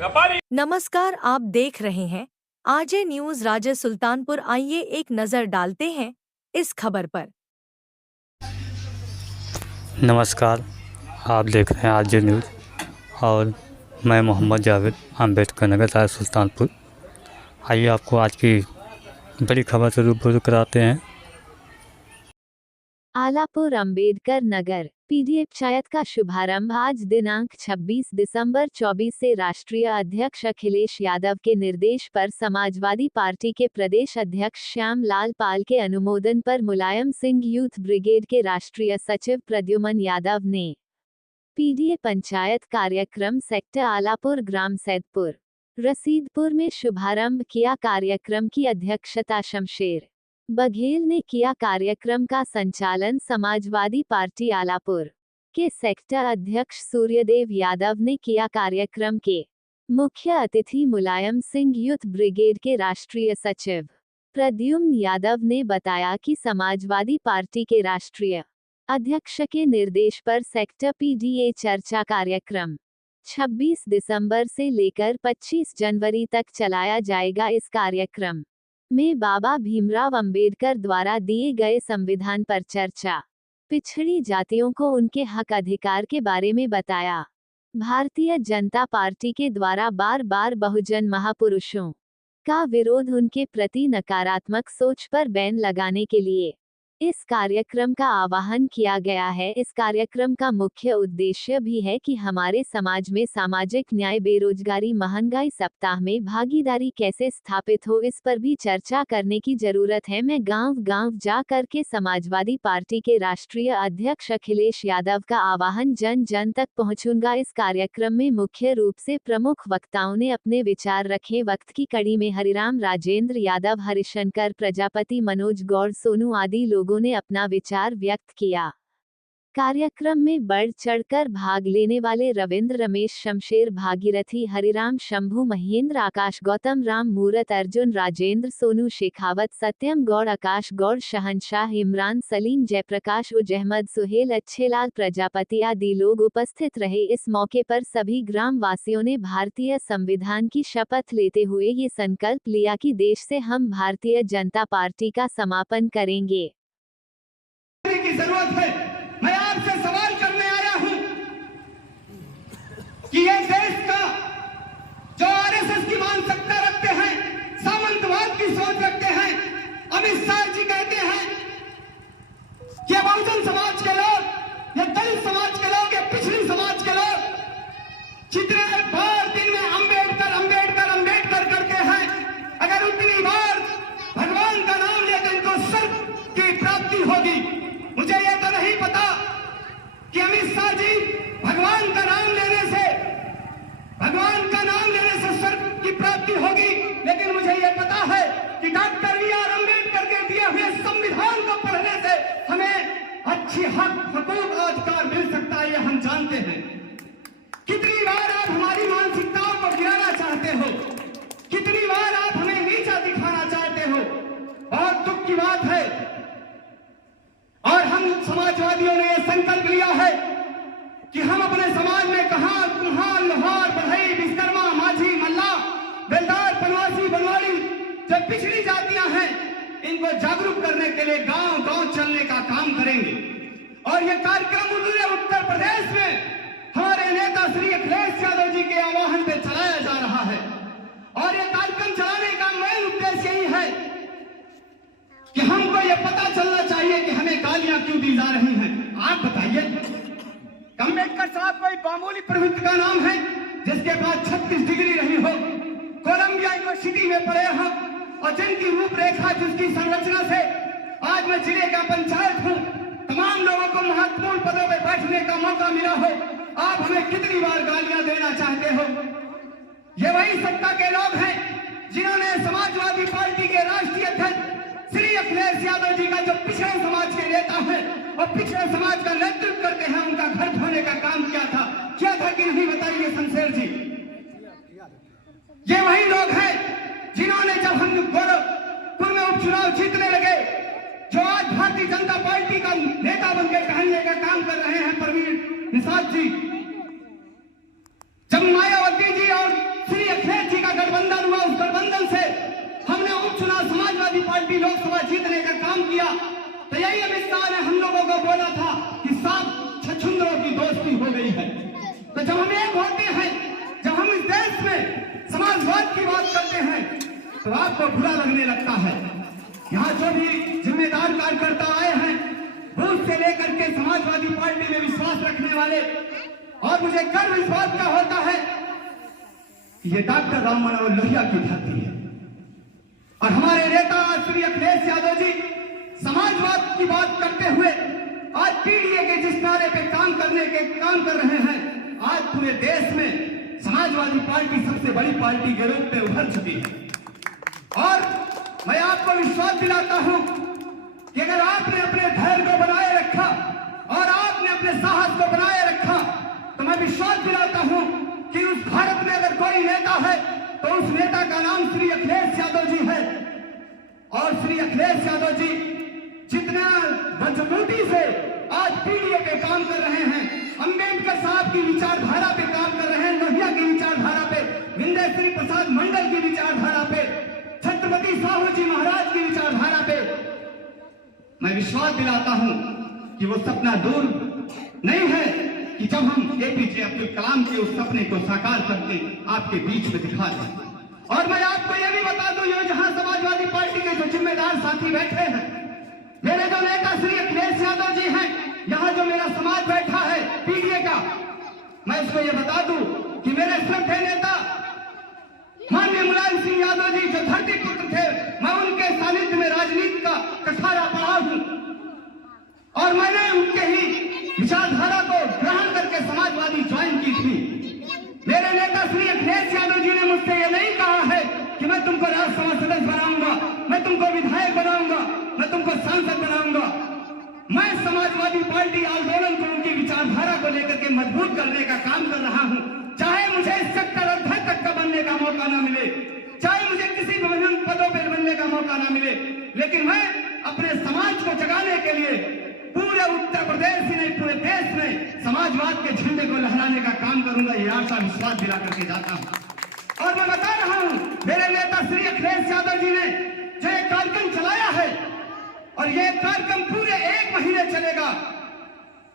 नमस्कार, आप देख रहे हैं आरजे न्यूज राजे सुल्तानपुर। आइए एक नजर डालते हैं इस खबर पर। नमस्कार, आप देख रहे हैं आरजे न्यूज़ और मैं मोहम्मद जावेद अम्बेडकर नगर राजे सुल्तानपुर। आइए आपको आज की बड़ी खबर से रूबरू कराते हैं। आलापुर अम्बेडकर नगर पीडीएफ पंचायत का शुभारंभ आज दिनांक 26 दिसंबर 24 से राष्ट्रीय अध्यक्ष अखिलेश यादव के निर्देश पर समाजवादी पार्टी के प्रदेश अध्यक्ष श्याम लाल पाल के अनुमोदन पर मुलायम सिंह यूथ ब्रिगेड के राष्ट्रीय सचिव प्रद्युमन यादव ने पीडीएफ पंचायत कार्यक्रम सेक्टर आलापुर ग्राम सैदपुर रसीदपुर में शुभारंभ किया। कार्यक्रम की अध्यक्षता शमशेर बघेल ने किया। कार्यक्रम का संचालन समाजवादी पार्टी आलापुर के सेक्टर अध्यक्ष सूर्यदेव यादव ने किया। कार्यक्रम के मुख्य अतिथि मुलायम सिंह यूथ ब्रिगेड के राष्ट्रीय सचिव प्रद्युम्न यादव ने बताया कि समाजवादी पार्टी के राष्ट्रीय अध्यक्ष के निर्देश पर सेक्टर पीडीए चर्चा कार्यक्रम 26 दिसंबर से लेकर 25 जनवरी तक चलाया जाएगा। इस कार्यक्रम में बाबा भीमराव अंबेडकर द्वारा दिए गए संविधान पर चर्चा, पिछड़ी जातियों को उनके हक अधिकार के बारे में बताया। भारतीय जनता पार्टी के द्वारा बार बार बहुजन महापुरुषों का विरोध, उनके प्रति नकारात्मक सोच पर बैन लगाने के लिए इस कार्यक्रम का आह्वान किया गया है। इस कार्यक्रम का मुख्य उद्देश्य भी है कि हमारे समाज में सामाजिक न्याय, बेरोजगारी, महंगाई सप्ताह में भागीदारी कैसे स्थापित हो, इस पर भी चर्चा करने की जरूरत है। मैं गांव-गांव जा करके समाजवादी पार्टी के राष्ट्रीय अध्यक्ष अखिलेश यादव का आह्वान जन जन तक पहुंचूंगा। इस कार्यक्रम में मुख्य रूप से प्रमुख वक्ताओं ने अपने विचार रखे। वक्त की कड़ी में हरिराम, राजेंद्र यादव, हरिशंकर प्रजापति, मनोज गौड़, सोनू आदि लोगों ने अपना विचार व्यक्त किया। कार्यक्रम में बढ़ चढ़कर भाग लेने वाले रविंद्र, रमेश, शमशेर, भागीरथी, हरिराम, शंभू, महेंद्र, आकाश, गौतम, राम, मूरत, अर्जुन, राजेंद्र, सोनू, शेखावत, सत्यम गौड़, आकाश गौड़, शहनशाह, इमरान, सलीम, जयप्रकाश, उज अहमद, सुहेल, अच्छेलाल प्रजापति आदि लोग उपस्थित रहे। इस मौके पर सभी ग्राम वासियों ने भारतीय संविधान की शपथ लेते हुए ये संकल्प लिया कि देश से हम भारतीय जनता पार्टी का समापन करेंगे। की जरूरत है। मैं आपसे सवाल करने आया हूं कि ये देश का जो आरएसएस की मानसिकता रखते हैं, सामंतवाद की सोच रखते हैं, अमित शाह जी कहते हैं कि बहुजन समाज के लोग, या दलित समाज के लोग, या पिछड़ी समाज के लोग जितने बार दिन में अंबेडकर अंबेडकर अंबेडकर करते हैं, अगर उतनी बार भगवान का नाम लेकर इनको स्वर्ग की प्राप्ति होगी। मुझे यह तो नहीं पता कि अमित शाह जी भगवान का नाम लेने से स्वर्ग की प्राप्ति होगी, लेकिन मुझे यह पता है कि डॉक्टर बी.आर. अम्बेडकर के दिए हुए संविधान को पढ़ने से हमें अच्छी हकूक अधिकार मिल सकता है, यह हम जानते हैं। कितनी बार आप हमारी मानसिकताओं को गिराना चाहते हो, कितनी बार आप हमें नीचा दिखाना चाहते हो। बहुत दुख की बात है। और हम समाजवादियों ने यह संकल्प लिया है कि हम अपने समाज में कहां, कुम्हार, लोहार, बढ़ई, विश्वकर्मा, माझी, मल्ला, बेलदार, बनवासी, बनवाड़ी, जो पिछड़ी जातियां हैं, इनको जागरूक करने के लिए गांव गांव चलने का काम करेंगे। और यह कार्यक्रम उत्तर प्रदेश में हमारे नेता श्री अखिलेश यादव जी के आह्वान पर चलाया जा रहा है। और यह कार्यक्रम चलाने का मेन उद्देश्य यही है कि हमको यह पता चलना चाहिए कि हमें गालियां क्यों दी जा रही हैं। आप बताइए, अम्बेडकर साहब कोई मामूली प्रवृत्ति का नाम है जिसके पास 36 डिग्री रही हो, कोलंबिया यूनिवर्सिटी में पढ़े हो, और जिनकी रूपरेखा, जिसकी संरचना से आज मैं जिले का पंचायत हूं, तमाम लोगों को महत्वपूर्ण पदों पर बैठने का मौका मिला हो, आप हमें कितनी बार गालियां देना चाहते हो। ये वही सत्ता के लोग हैं जिन्होंने समाजवादी पार्टी के राष्ट्रीय अध्यक्ष श्री अखिलेश यादव जी का, जो पिछड़े समाज के नेता हैं और पिछड़े समाज का नेतृत्व करते हैं, उनका घर धोने का काम किया था कि नहीं, बताइए शमशेर जी। ये वही लोग हैं जिन्होंने, जब हम गोरखपुर में उपचुनाव जीतने लगे, जो आज भारतीय जनता पार्टी का नेता बनकर कहने का काम कर रहे हैं, परवीन निषाद जी, जब मायावती जी और पार्टी लोकसभा जीतने का काम किया, तो यही अमित शाह ने हम लोगों को बोला था कि सात छछुंदरों की दोस्ती हो गई है। तो जब हम एक होते हैं, जब हम इस देश में समाजवाद की बात करते हैं, तो आपको बुरा लगने लगता है। यहाँ जो भी जिम्मेदार कार्यकर्ता आए हैं, बूथ से लेकर के समाजवादी पार्टी में विश्वास रखने वाले, और मुझे गर्व इस बात का होता है कि ये डॉक्टर राम मनोहर लोहिया की धरती है। और हमारे नेता श्री अखिलेश यादव जी समाजवाद की बात करते हुए आज पीडीए के जिस नारे पे काम कर रहे हैं, आज पूरे देश में समाजवादी पार्टी सबसे बड़ी पार्टी के रूप में उभर चुकी है। और मैं आपको विश्वास दिलाता हूं कि अगर आपने अपने धैर्य को बनाए रखा और आपने अपने साहस को बनाए रखा, तो मैं विश्वास दिलाता हूं कि उस भारत में अगर कोई नेता है तो उस नेता का नाम श्री अखिलेश यादव जी है। और श्री अखिलेश यादव जी जितना मजबूती से आज पीडीए पे काम कर रहे हैं, अंबेडकर साहब की विचारधारा पे काम कर रहे हैं, लोहिया की विचारधारा पे, विंध्यश्री प्रसाद मंडल की विचारधारा पे, छत्रपति साहू जी महाराज की विचारधारा पे, मैं विश्वास दिलाता हूं कि वो सपना दूर नहीं है कि जब हम एपीजे अब्दुल कलाम के उस सपने को साकार करके आपके बीच में दिखा दें। और मैं आपको यह भी बता दूं, ये जहां समाजवादी पार्टी के जो जिम्मेदार साथी बैठे हैं, मेरे जो नेता श्री अखिलेश यादव जी हैं, यहाँ जो मेरा समाज बैठा है पीडीए का, मैं उसको ये बता दूं कि मेरे श्रद्धेय नेता माननीय मुलायम सिंह यादव जी जो धरती पुत्र थे, मैं उनके सानिध्य में राजनीति का कठारा पढ़ा हूं और मैंने उनके ही विचारधारा को ग्रहण करके समाजवादी ज्वाइन की थी। मेरे नेता श्री अखिलेश यादव जी ने मुझसे ये नहीं कहा है कि मैं तुमको राज्यसभा सदस्य बनाऊंगा, मैं तुमको विधायक बनाऊंगा, मैं तुमको सांसद बनाऊंगा। मैं समाजवादी पार्टी आंदोलन को उनकी विचारधारा को लेकर के मजबूत करने का काम कर रहा हूं। चाहे मुझे इस सेक्टर अध्यक्ष तक का बनने का मौका ना मिले, चाहे मुझे किसी विभिन्न पदों पर बनने का मौका ना मिले, लेकिन मैं अपने समाज को जगाने के लिए पूरे उत्तर प्रदेश ही नहीं पूरे देश में समाजवाद के झंडे को लहराने का काम करूंगा। ये आशा विश्वास दिला करके जाता हूं। और मैं बता रहा हूं, मेरे नेता श्री अखिलेश यादव जी ने जो एक कार्यक्रम चलाया है, और ये कार्यक्रम पूरे 1 महीने चलेगा।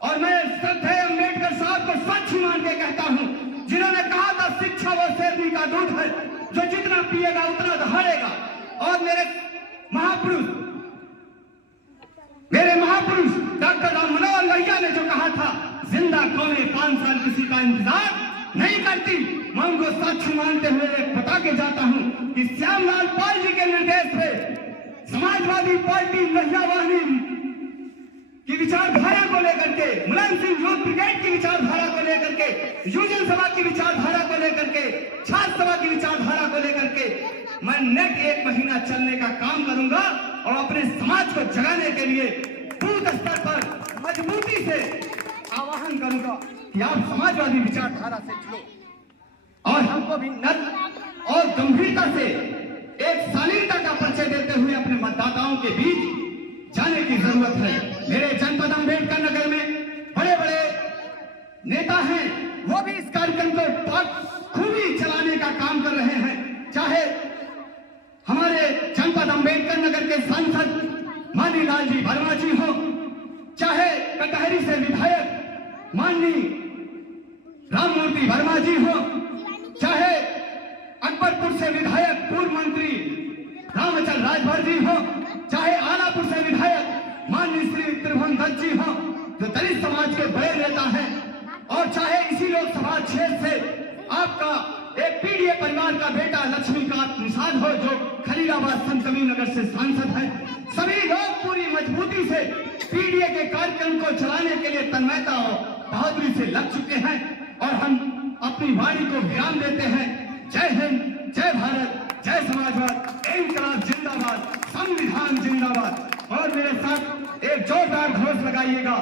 और मैं श्रद्धेय अम्बेडकर साहब को सच मान के कहता हूं, जिन्होंने कहा था शिक्षा वो शेरनी का दूध है, जो जितना पिएगा उतना दहाड़ेगा। और मेरे महापुरुष डॉक्टर राम मनोहर लोहिया ने जो कहा था, जिंदा कौमें 5 साल किसी का इंतजार नहीं करती, मैं उनको सच मानते हुए बता के जाता हूं कि श्यामलाल पाल जी के निर्देश पे समाजवादी पार्टी लोहिया वाहिनी की विचारधारा को लेकर के, मुलायम सिंह यूथ ब्रिगेड की विचारधारा को लेकर के, यूनियन सभा की विचारधारा को लेकर के, छात्र सभा की विचारधारा को लेकर के मैं नेट 1 महीना चलने का काम करूंगा और अपने समाज को जगाने के लिए बूथ स्तर पर मजबूती से आह्वान करूंगा कि आप समाजवादी विचारधारा से जुड़ो। और हमको भी नर्म और गंभीरता से एक शालीनता का परिचय देते हुए अपने मतदाताओं के बीच जाने की जरूरत है। मेरे जनपद अम्बेडकर नगर में बड़े बड़े नेता हैं, वो भी इस कार्यक्रम को खूबी चलाने का काम कर रहे हैं। चाहे हमारे जनपद अम्बेडकर नगर के सांसद माननीय लालजी वर्मा जी हो, चाहे कटहरी से विधायक माननीय राममूर्ति वर्मा जी हो, चाहे अकबरपुर से विधायक पूर्व मंत्री रामचंद्र राजभर जी हो, चाहे आलापुर से विधायक माननीय श्री त्रिभुवन दत्त जी हो, जो दलित समाज के बड़े नेता हैं, और चाहे इसी लोकसभा क्षेत्र से आपका एक पीडीए परिवार का बेटा लक्ष्मीकांत निषाद हो, जो खलीलाबाद संत कबीर नगर से सांसद है। सभी लोग पूरी मजबूती से पीडीए के कार्यक्रम को चलाने के लिए तन्मयता और बहादुरी से लग चुके हैं। और हम अपनी वाणी को विराम देते हैं। जय हिंद, जय भारत, जय समाजवाद, इंकलाब जिंदाबाद, संविधान जिंदाबाद। और मेरे साथ एक जोरदार घोष लगाइएगा।